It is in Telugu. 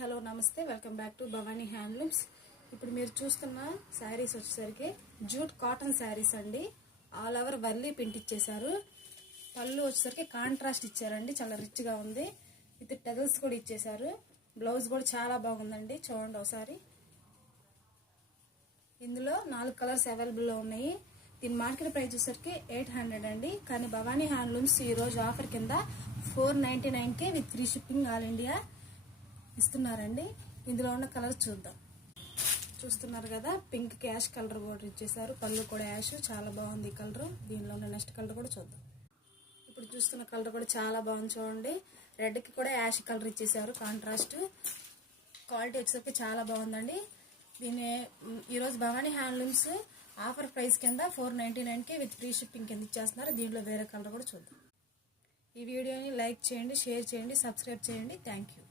హలో నమస్తే welcome back to Bhavani handlooms. ఇప్పుడు మీరు చూస్తున్న శారీస్ వచ్చేసరికి జూట్ కాటన్ శారీస్ అండి. ఆల్ ఓవర్ వర్లీ ప్రింట్ ఇచ్చేసారు. పళ్ళు వచ్చేసరికి కాంట్రాస్ట్ ఇచ్చారండి, చాలా రిచ్ గా ఉంది. విత్ టెజల్స్ కూడా ఇచ్చేసారు. బ్లౌజ్ కూడా చాలా బాగుందండి, చూడండి ఒకసారి. ఇందులో 4 కలర్స్ అవైలబుల్ లో ఉన్నాయి. దీని మార్కెట్ ప్రైస్ వచ్చేసరికి 800 అండి. కానీ భవానీ హ్యాండ్లూమ్స్ ఈ రోజు ఆఫర్ కింద 499కే with free shipping all India ఇస్తున్నారండి. ఇందులో ఉన్న కలర్ చూద్దాం. చూస్తున్నారు కదా, పింక్ యాష్ కలర్ కూడా ఇచ్చేసారు. పళ్ళు కూడా యాష్, చాలా బాగుంది ఈ కలర్. దీనిలో ఉన్న నెక్స్ట్ కలర్ కూడా చూద్దాం. ఇప్పుడు చూస్తున్న కలర్ కూడా చాలా బాగుంది చూడండి. రెడ్ కి కూడా యాష్ కలర్ ఇచ్చేసారు, కాంట్రాస్ట్. క్వాలిటీ వచ్చేసరికి చాలా బాగుందండి. దీన్ని ఈరోజు భవానీ హ్యాండ్లూమ్స్ ఆఫర్ ప్రైస్ కింద 499కి విత్ ఫ్రీ షిప్పింగ్ కింద ఇచ్చేస్తున్నారు. దీంట్లో వేరే కలర్ కూడా చూద్దాం. ఈ వీడియోని లైక్ చేయండి, షేర్ చేయండి, సబ్స్క్రైబ్ చేయండి. Thank you.